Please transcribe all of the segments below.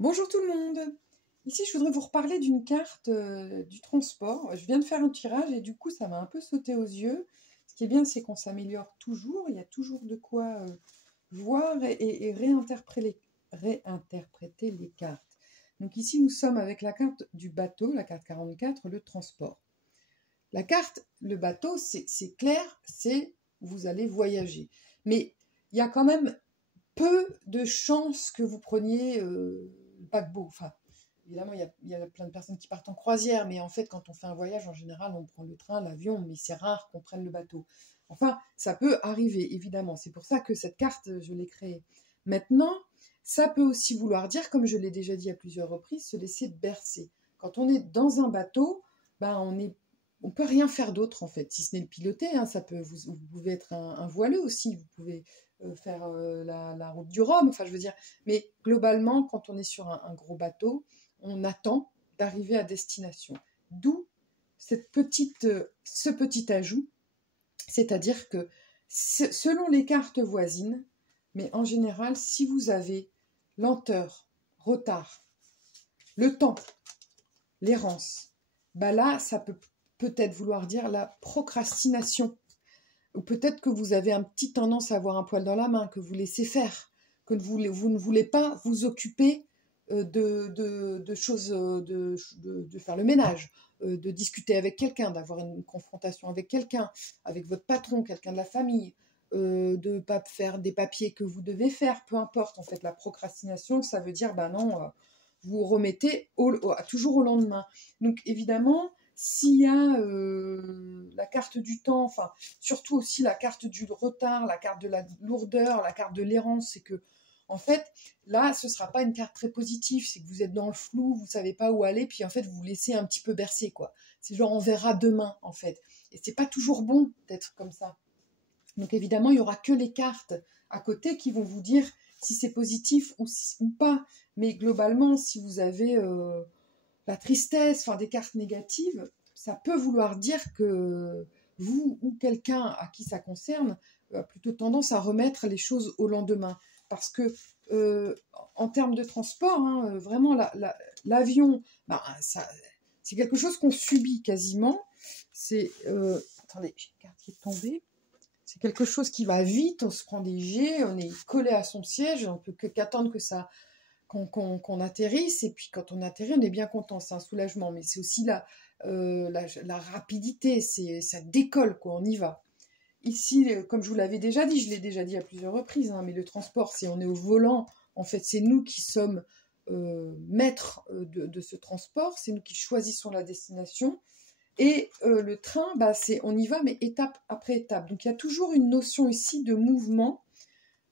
Bonjour tout le monde. Ici, je voudrais vous reparler d'une carte du transport. Je viens de faire un tirage et du coup, ça m'a un peu sauté aux yeux. Ce qui est bien, c'est qu'on s'améliore toujours. Il y a toujours de quoi voir et réinterpréter les cartes. Donc ici, nous sommes avec la carte du bateau, la carte 44, le transport. La carte, le bateau, c'est clair, c'est vous allez voyager. Mais il y a quand même peu de chances que vous preniez le paquebot. Enfin, évidemment, il y a plein de personnes qui partent en croisière, mais en fait, quand on fait un voyage, en général, on prend le train, l'avion, mais c'est rare qu'on prenne le bateau. Enfin, ça peut arriver, évidemment. C'est pour ça que cette carte, je l'ai créée. Maintenant, ça peut aussi vouloir dire, comme je l'ai déjà dit à plusieurs reprises, se laisser bercer. Quand on est dans un bateau, ben, on peut rien faire d'autre, en fait, si ce n'est le piloter. Hein, vous pouvez être un voileux aussi, vous pouvez faire la route du Rhum, enfin je veux dire, mais globalement, quand on est sur un gros bateau, on attend d'arriver à destination. D'où ce petit ajout, c'est-à-dire que selon les cartes voisines, mais en général, si vous avez lenteur, retard, le temps, l'errance, bah là, ça peut peut-être vouloir dire la procrastination. Ou peut-être que vous avez un petit tendance à avoir un poil dans la main, que vous laissez faire, que vous ne voulez pas vous occuper de choses, de faire le ménage, de discuter avec quelqu'un, d'avoir une confrontation avec quelqu'un, avec votre patron, quelqu'un de la famille, de ne pas faire des papiers que vous devez faire, peu importe. En fait, la procrastination, ça veut dire, ben non, vous remettez toujours au lendemain. Donc, évidemment, s'il y a la carte du temps, enfin, surtout aussi la carte du retard, la carte de la lourdeur, la carte de l'errance, c'est que, en fait, là, ce ne sera pas une carte très positive, c'est que vous êtes dans le flou, vous ne savez pas où aller, puis en fait, vous vous laissez un petit peu bercer, quoi. C'est genre, on verra demain, en fait. Et c'est pas toujours bon d'être comme ça. Donc, évidemment, il n'y aura que les cartes à côté qui vont vous dire si c'est positif ou pas. Mais globalement, si vous avez la tristesse, enfin des cartes négatives, ça peut vouloir dire que vous ou quelqu'un à qui ça concerne a plutôt tendance à remettre les choses au lendemain. Parce que en termes de transport, hein, vraiment l'avion, ben, c'est quelque chose qu'on subit quasiment. Attendez, j'ai une carte qui est tombée. C'est quelque chose qui va vite, on se prend des jets, on est collé à son siège, on peut qu'attendre que ça qu'on atterrisse, et puis quand on atterrit, on est bien content, c'est un soulagement, mais c'est aussi la rapidité, ça décolle, quoi, on y va. Ici, comme je vous l'avais déjà dit, je l'ai déjà dit à plusieurs reprises, hein, mais le transport, on est au volant, en fait, c'est nous qui sommes maîtres de ce transport, c'est nous qui choisissons la destination, et le train, bah, on y va, mais étape après étape. Donc il y a toujours une notion ici de mouvement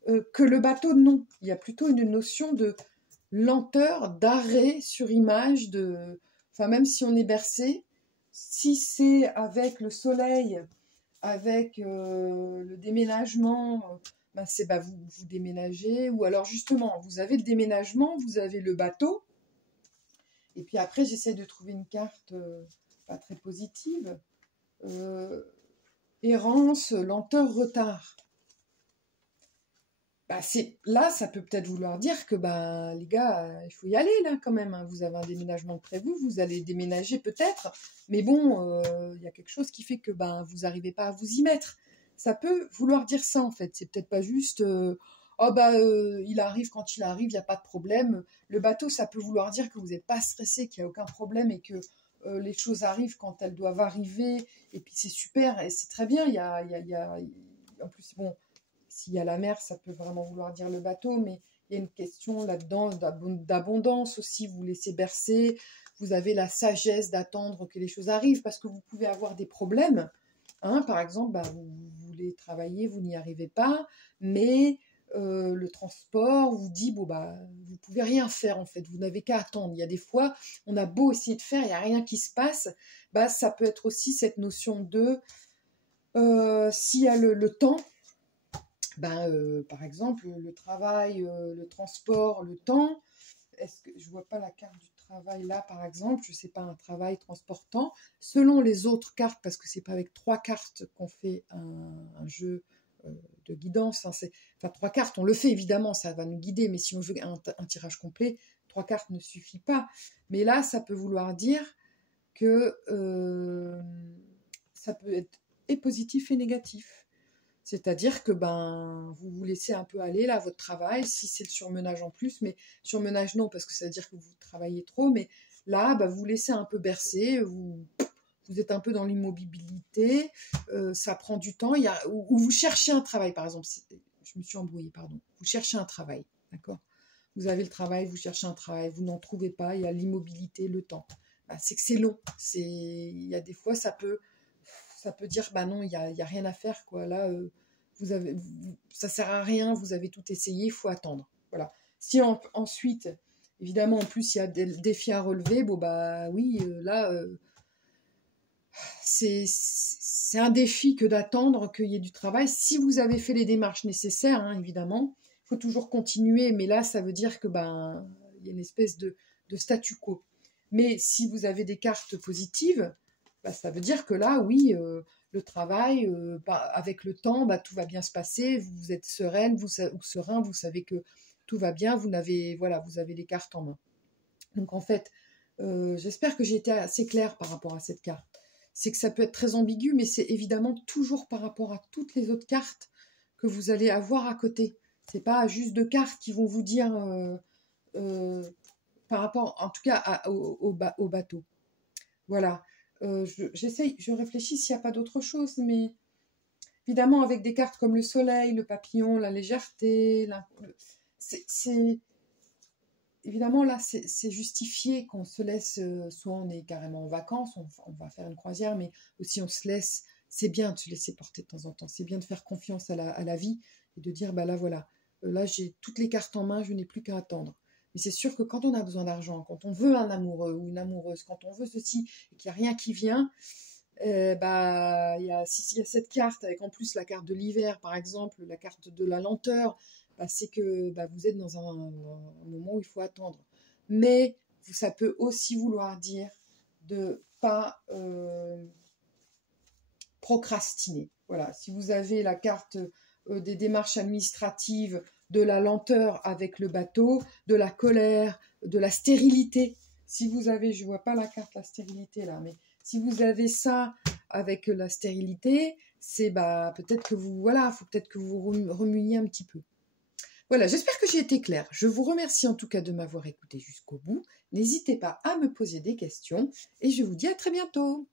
que le bateau, non. Il y a plutôt une notion de lenteur, d'arrêt sur image, enfin, même si on est bercé, si c'est avec le soleil, avec le déménagement, vous déménagez, ou alors justement, vous avez le déménagement, vous avez le bateau, et puis après, j'essaie de trouver une carte pas très positive, errance, lenteur, retard. Bah là, ça peut peut-être vouloir dire que bah, les gars, il faut y aller là quand même. Hein. Vous avez un déménagement prévu, vous allez déménager peut-être, mais bon, il y a quelque chose qui fait que bah, vous n'arrivez pas à vous y mettre. Ça peut vouloir dire ça en fait. C'est peut-être pas juste il arrive quand il arrive, il n'y a pas de problème. Le bateau, ça peut vouloir dire que vous n'êtes pas stressé, qu'il n'y a aucun problème et que les choses arrivent quand elles doivent arriver. Et puis c'est super et c'est très bien. En plus, bon. S'il y a la mer, ça peut vraiment vouloir dire le bateau, mais il y a une question là-dedans d'abondance aussi. Vous laissez bercer, vous avez la sagesse d'attendre que les choses arrivent parce que vous pouvez avoir des problèmes. Hein, par exemple, bah, vous voulez travailler, vous n'y arrivez pas, mais le transport vous dit bon bah vous pouvez rien faire en fait, vous n'avez qu'à attendre. Il y a des fois, on a beau essayer de faire, il n'y a rien qui se passe. Bah, ça peut être aussi cette notion de s'il y a le temps. Par exemple, le travail, le transport, le temps, je ne vois pas la carte du travail là, par exemple, je ne sais pas, un travail transportant, selon les autres cartes, parce que ce n'est pas avec 3 cartes qu'on fait un jeu de guidance, hein, enfin 3 cartes, on le fait évidemment, ça va nous guider, mais si on veut un tirage complet, 3 cartes ne suffit pas. Mais là, ça peut vouloir dire que ça peut être et positif et négatif. C'est-à-dire que vous vous laissez un peu aller là à votre travail, si c'est le surmenage en plus, mais surmenage non, parce que ça veut dire que vous travaillez trop, mais là, vous vous laissez un peu bercer, vous êtes un peu dans l'immobilité, ça prend du temps, ou vous cherchez un travail, par exemple, je me suis embrouillée, pardon, vous cherchez un travail, d'accord? Vous avez le travail, vous cherchez un travail, vous n'en trouvez pas, il y a l'immobilité, le temps. C'est que c'est long, il y a des fois, ça peut dire, non, il y a rien à faire, quoi, là, ça sert à rien, vous avez tout essayé, il faut attendre, voilà. Si ensuite, évidemment, en plus, il y a des défis à relever, oui, là... c'est un défi que d'attendre qu'il y ait du travail. Si vous avez fait les démarches nécessaires, hein, évidemment, il faut toujours continuer, mais là, ça veut dire que il y a une espèce de statu quo. Mais si vous avez des cartes positives, ça veut dire que là, oui, le travail, avec le temps, tout va bien se passer, vous êtes sereine, ou serein, vous savez que tout va bien, vous avez les cartes en main. Donc en fait, j'espère que j'ai été assez claire par rapport à cette carte. C'est que ça peut être très ambigu, mais c'est évidemment toujours par rapport à toutes les autres cartes que vous allez avoir à côté. C'est pas juste 2 cartes qui vont vous dire par rapport, en tout cas, au bateau. Voilà. Je réfléchis s'il n'y a pas d'autre chose, mais évidemment, avec des cartes comme le soleil, le papillon, la légèreté, évidemment, là, c'est justifié qu'on se laisse, soit on est carrément en vacances, on va faire une croisière, mais aussi on se laisse, c'est bien de se laisser porter de temps en temps, c'est bien de faire confiance à la vie et de dire, là voilà, là j'ai toutes les cartes en main, je n'ai plus qu'à attendre. Mais c'est sûr que quand on a besoin d'argent, quand on veut un amoureux ou une amoureuse, quand on veut ceci et qu'il n'y a rien qui vient, il y a cette carte, avec en plus la carte de l'hiver par exemple, la carte de la lenteur, c'est que vous êtes dans un moment où il faut attendre. Mais ça peut aussi vouloir dire de ne pas procrastiner. Voilà, si vous avez la carte des démarches administratives, de la lenteur avec le bateau, de la colère, de la stérilité. Si vous avez, je ne vois pas la carte la stérilité là, mais si vous avez ça avec la stérilité, c'est peut-être que vous, faut peut-être que vous remuiez un petit peu. Voilà, j'espère que j'ai été claire. Je vous remercie en tout cas de m'avoir écouté jusqu'au bout. N'hésitez pas à me poser des questions et je vous dis à très bientôt.